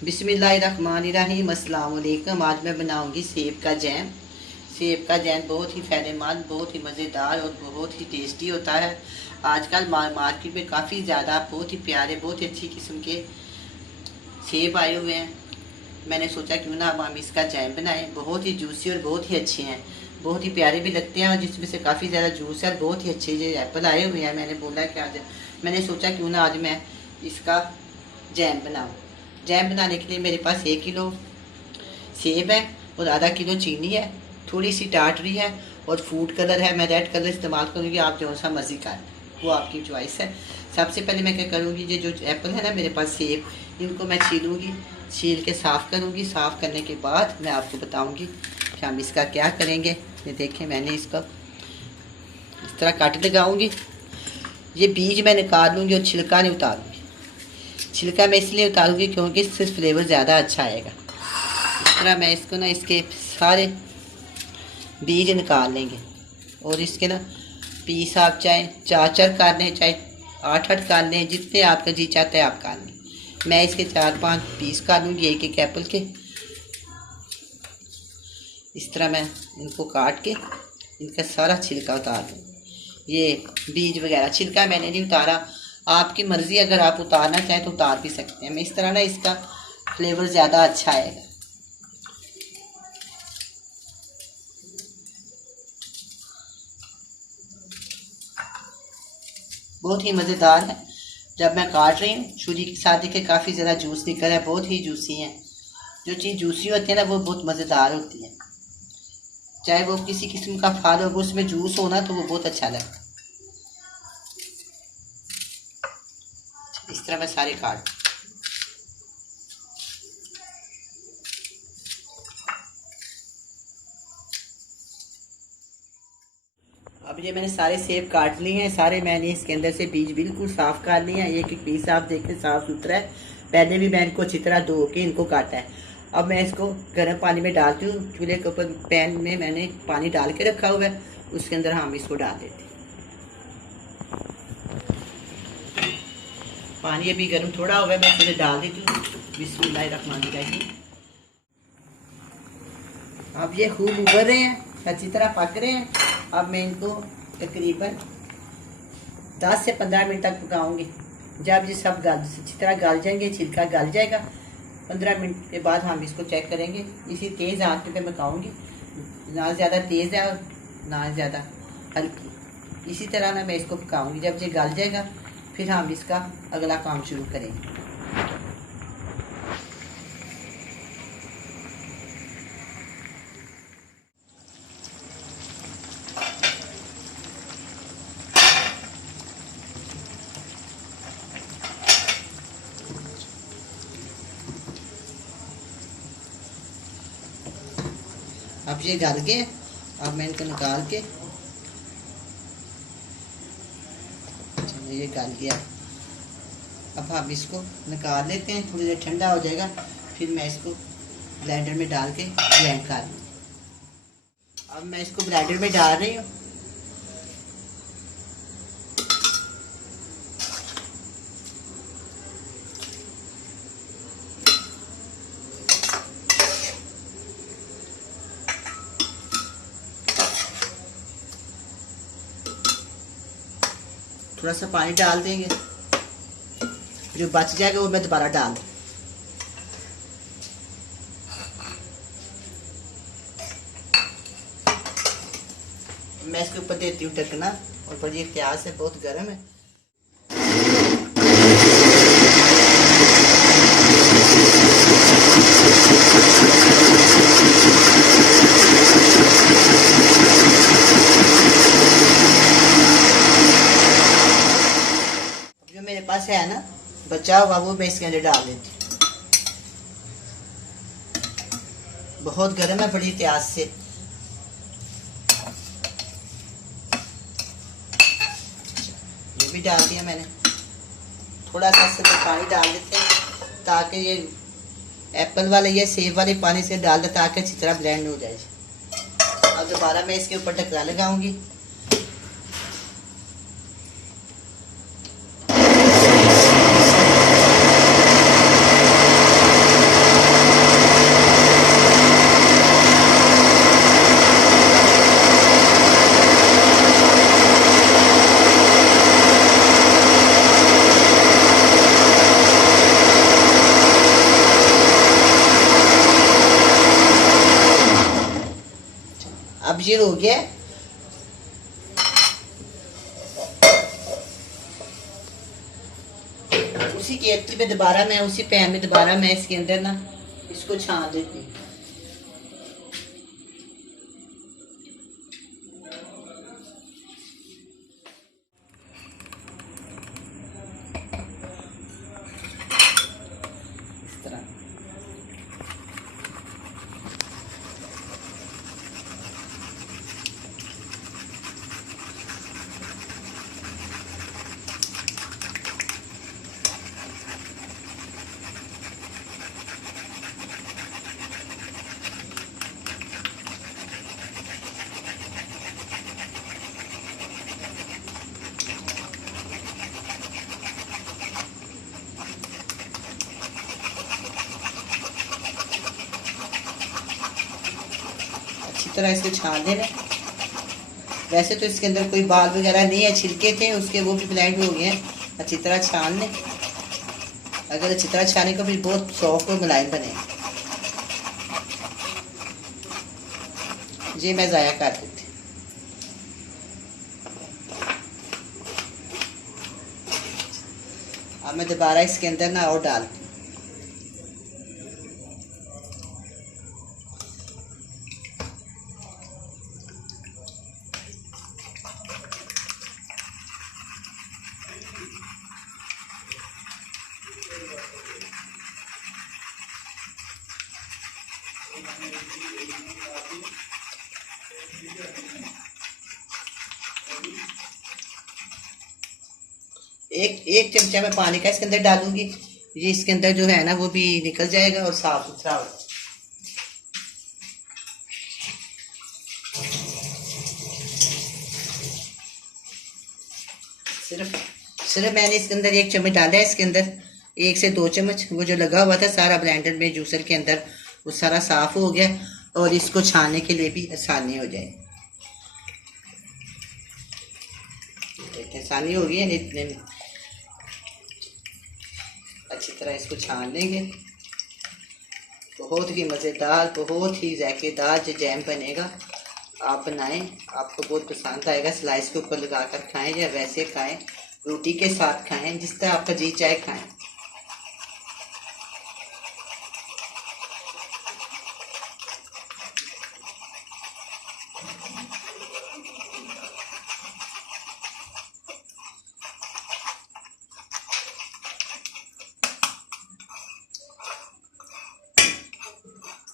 बिस्मिल्लाहिर्रहमानिर्रहीम। अस्सलाम वालेकुम। आज मैं बनाऊंगी सेब का जैम। सेब का जैम बहुत ही फ़ायदेमंद, बहुत ही मज़ेदार और बहुत ही टेस्टी होता है। आजकल मार्केट में काफ़ी ज़्यादा बहुत ही प्यारे, बहुत ही अच्छी किस्म के सेब आए हुए हैं। मैंने सोचा क्यों ना हम इसका जैम बनाएं। बहुत ही जूसी और बहुत ही अच्छे हैं, बहुत ही प्यारे भी लगते हैं और जिसमें से काफ़ी ज़्यादा जूस है और बहुत ही अच्छे जो एप्पल आए हुए हैं। मैंने बोला कि आज मैंने सोचा क्यों ना आज मैं इसका जैम बनाऊं। जैम बनाने के लिए मेरे पास 1 किलो सेब है और आधा किलो चीनी है, थोड़ी सी टाटरी है और फूड कलर है। मैं रेड कलर इस्तेमाल करूँगी, आप जो सा मर्जी कर, वो आपकी चॉइस है। सबसे पहले मैं क्या करूँगी, ये जो एप्पल है ना मेरे पास सेब, इनको मैं छीलूँगी, छील के साफ़ करूँगी। साफ़ करने के बाद मैं आपको बताऊँगी कि हम इसका क्या करेंगे। ये देखें, मैंने इसका इस तरह कट लगाऊँगी। ये बीज मैं निकाल लूँगी और छिलका नहीं उतारूँगी। छिलका मैं इसलिए उतारूँगी क्योंकि इससे फ्लेवर ज़्यादा अच्छा आएगा। इस तरह मैं इसको ना इसके सारे बीज निकाल लेंगे और इसके ना पीस आप चाहे 4-4 काट लें, चाहे 8-8 काट लें, जितने आपका जी चाहता है आप काट लें। मैं इसके 4-5 पीस काट लूँगी एक एक एप्पल के। इस तरह मैं इनको काट के इनका सारा छिलका उतार दूँ। ये बीज वगैरह छिलका मैंने नहीं उतारा, आपकी मर्ज़ी, अगर आप उतारना चाहें तो उतार भी सकते हैं। मैं इस तरह ना इसका फ्लेवर ज़्यादा अच्छा आएगा। बहुत ही मज़ेदार है। जब मैं काट रही हूँ छुरी के साथ, देखिए काफ़ी ज़्यादा जूस निकल है, बहुत ही जूसी हैं। जो चीज़ जूसी होती है ना वो बहुत मज़ेदार होती है। चाहे वो किसी किस्म का फल हो, उसमें जूस हो ना तो वो बहुत अच्छा लगता है। इस तरह मैं सारे काट, अब ये मैंने सारे सेब काट लिए हैं। सारे मैंने इसके अंदर से बीज बिल्कुल साफ़ कर लिए हैं। एक एक पीस आप देखें साफ़ सुथरा है। पहले भी मैं इनको अच्छी तरह धो के इनको काटा है। अब मैं इसको गर्म पानी में डालती हूँ। चूल्हे के ऊपर पैन में मैंने पानी डाल के रखा हुआ है, उसके अंदर हम इसको डाल देते हैं। पानी अभी गर्म थोड़ा हुआ है, मैं इसे डाल देती हूँ। बिस्मिल्लाहिर्रहमानिर्रहीम। अब ये खूब उबर रहे हैं, अच्छी तरह पक रहे हैं। अब मैं इनको तकरीबन 10 से 15 मिनट तक पकाऊंगी। जब ये सब अच्छी तरह गल जाएंगे, छिलका गल जाएगा, 15 मिनट के बाद हम इसको चेक करेंगे। इसी तेज़ आंच पे पकाऊंगी, ना ज़्यादा तेज़ है और ना ज़्यादा हल्की। इसी तरह ना मैं इसको पकाऊंगी। जब ये गल जाएगा फिर हम इसका अगला काम शुरू करेंगे। अब ये गल गए, अब मैं इनको निकाल के, ये गल गया। अब हम इसको निकाल लेते हैं, थोड़ी देर ठंडा हो जाएगा, फिर मैं इसको ब्लेंडर में डाल के ब्लेंड कर लूँ। अब मैं इसको ब्लेंडर में डाल रही हूँ। थोड़ा सा पानी डाल देंगे, जो बच जाएगा वो मैं दोबारा डाल दूँ। मैं इसके ऊपर देती हूँ ढकना, और पर ये प्याज है बहुत गर्म है। जो मेरे पास है ना बचा हुआ, वो मैं इसके अंदर डाल देती हूँ। बहुत गर्म है बड़ी प्याज से। ये भी डाल दिया मैंने। थोड़ा सा इससे पानी डाल देते हैं ताकि ये एप्पल वाले या सेब वाले पानी से डाल दे, ताकि अच्छी तरह ब्लेंड हो जाए। अब दोबारा मैं इसके ऊपर ढक्कन लगाऊंगी। ये हो गया। उसी केतली में दोबारा मैं, उसी पैन में दोबारा मैं इसके अंदर ना इसको छान देती हूँ। इस तरह अच्छी तरह इसको छान देना। वैसे तो इसके अंदर कोई बाल वगैरह नहीं है, छिलके थे उसके, वो भी ब्लेंड हो गए हैं। अच्छी तरह छान लें। अगर अच्छी तरह छाने को फिर बहुत सॉफ्ट और मुलायम बने। ये मैं ज़ाया कर देती। अब मैं दोबारा इसके अंदर ना और डालती। एक चमचा मैं पानी का इसके अंदर डालूंगी। ये इसके अंदर जो है ना वो भी निकल जाएगा और साफ सुथरा होगा। सिर्फ मैंने इसके अंदर 1 चम्मच डाला है। इसके अंदर 1 से 2 चम्मच वो जो लगा हुआ था सारा ब्लेंडर में, जूसर के अंदर, वो सारा साफ हो गया और इसको छानने के लिए भी आसानी हो जाए। आसानी हो गई है। इतने अच्छी तरह इसको छान लेंगे। बहुत ही मज़ेदार, बहुत ही जायकेदार जो जैम बनेगा। आप बनाएं, आपको बहुत पसंद आएगा। स्लाइस के ऊपर लगा कर खाएं या वैसे खाएं, रोटी के साथ खाएं, जिस तरह आपका जी चाहे खाएं।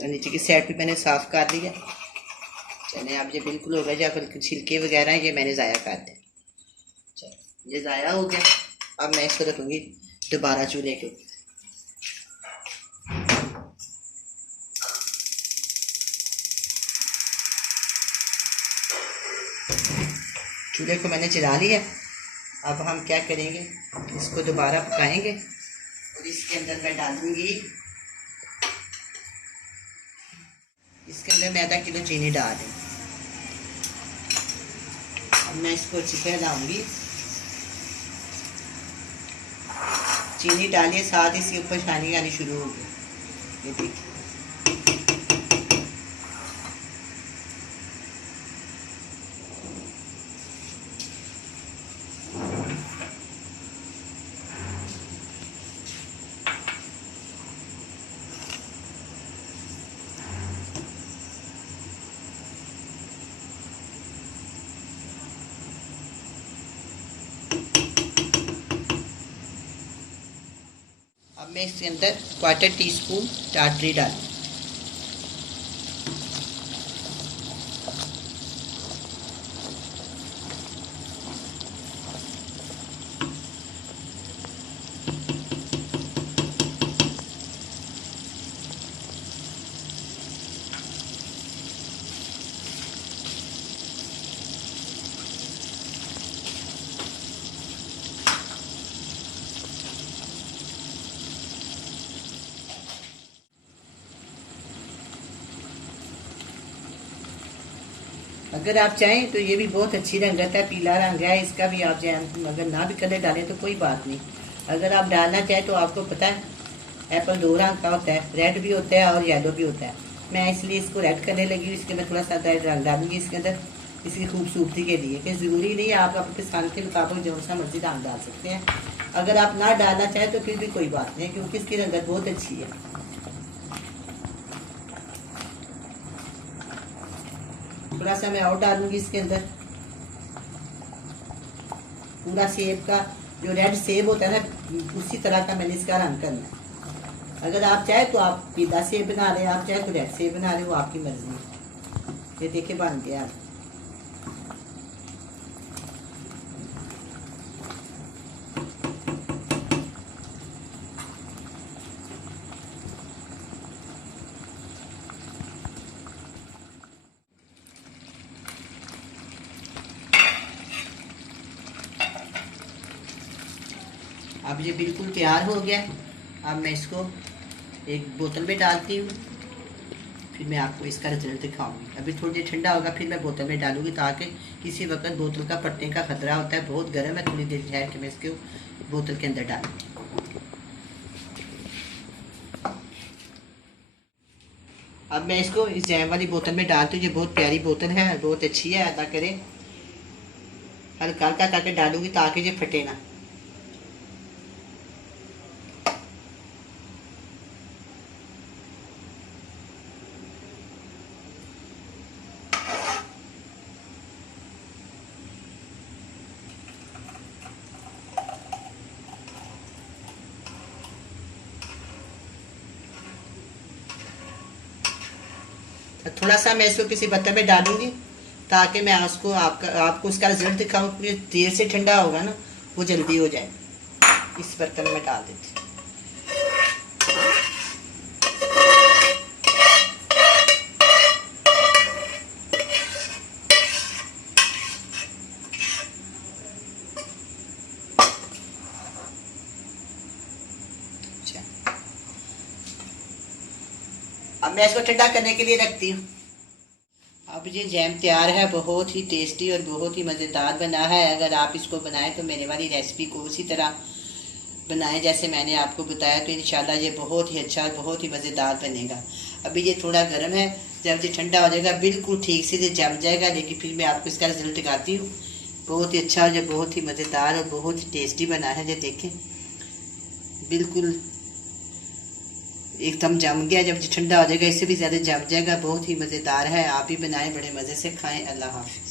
नीचे की साइड भी मैंने साफ कर दिया। चलिए अब ये बिल्कुल हो गया। या फिर छिलके वगैरह ये मैंने ज़ाया कर दिया। चलो ये ज़ाया हो गया। अब मैं इसको रखूँगी दोबारा चूल्हे के ऊपर। चूल्हे को मैंने जला लिया। अब हम क्या करेंगे, इसको दोबारा पकाएंगे और इसके अंदर मैं डालूँगी, इसके अंदर मैं आधा किलो चीनी डाल दूँ। अब मैं इसको अच्छी तरह डालूंगी। चीनी डालिए, साथ ही इसके ऊपर शाइनिंग आनी शुरू हो गई। ये देखिए, अब मैं इसके अंदर 1/4 टीस्पून टाटरी डाल। अगर आप चाहें तो ये भी बहुत अच्छी रंगत है, पीला रंग है इसका भी। आप जैम अगर ना भी कलर डालें तो कोई बात नहीं। अगर आप डालना चाहें तो आपको पता है एप्पल 2 रंग का होता है, रेड भी होता है और येलो भी होता है। मैं इसलिए इसको रेड करने लगी हूँ। इसके मैं थोड़ा सा रंग डालूंगी इसके अंदर, इसकी खूबसूरती के लिए, कि ज़रूरी नहीं है, आप अपने पसंद के मुताबिक जो सा मर्जी रंग डाल सकते हैं। अगर आप ना डालना चाहें तो फिर भी कोई बात नहीं, क्योंकि इसकी रंगत बहुत अच्छी है। थोड़ा सा मैं और डालूंगी इसके अंदर। पूरा सेब का जो रेड सेब होता है ना, उसी तरह का मैंने इसका रंग करना है। अगर आप चाहे तो आप पीला सेब बना लें, आप चाहे तो रेड सेब बना लें, वो आपकी मर्जी है। ये देखिए बन गया। अब ये बिल्कुल तैयार हो गया। अब मैं इसको एक बोतल में डालती हूँ, फिर मैं आपको इसका रिजल्ट दिखाऊंगी। अभी थोड़ी देर ठंडा होगा फिर मैं बोतल में डालूंगी, ताकि किसी वक्त बोतल का फटने का खतरा होता है। बहुत गर्म है, थोड़ी देर ठहर के मैं इसको बोतल के अंदर डालूंगी। अब मैं इसको इस जैम वाली बोतल में डालती हूँ। ये बहुत प्यारी बोतल है, बहुत अच्छी है। अदा करें हल्का हल्का करके डालूंगी ताकि ये फटे ना। थोड़ा सा मैं इसको किसी बर्तन में डालूंगी ताकि मैं उसको आपको उसका रिजल्ट दिखाऊं। क्योंकि देर से ठंडा होगा ना, वो जल्दी हो जाए। इस बर्तन में डाल देती। अब मैं इसको ठंडा करने के लिए रखती हूँ। अब ये जैम तैयार है, बहुत ही टेस्टी और बहुत ही मज़ेदार बना है। अगर आप इसको बनाएं तो मेरे वाली रेसिपी को उसी तरह बनाएं जैसे मैंने आपको बताया, तो इंशाल्लाह ये बहुत ही अच्छा, बहुत ही मज़ेदार बनेगा। अभी ये थोड़ा गर्म है, जब ये ठंडा हो जाएगा बिल्कुल ठीक से ये जम जाएगा। लेकिन फिर मैं आपको इसका रिजल्ट दिखाती हूँ। बहुत ही अच्छा, ये बहुत ही मज़ेदार और बहुत ही टेस्टी बना है। ये देखें बिल्कुल एकदम जम गया। जब ठंडा हो जाएगा इससे भी ज़्यादा जम जाएगा। बहुत ही मज़ेदार है, आप भी बनाएं, बड़े मज़े से खाएं। अल्लाह हाफ़िज़।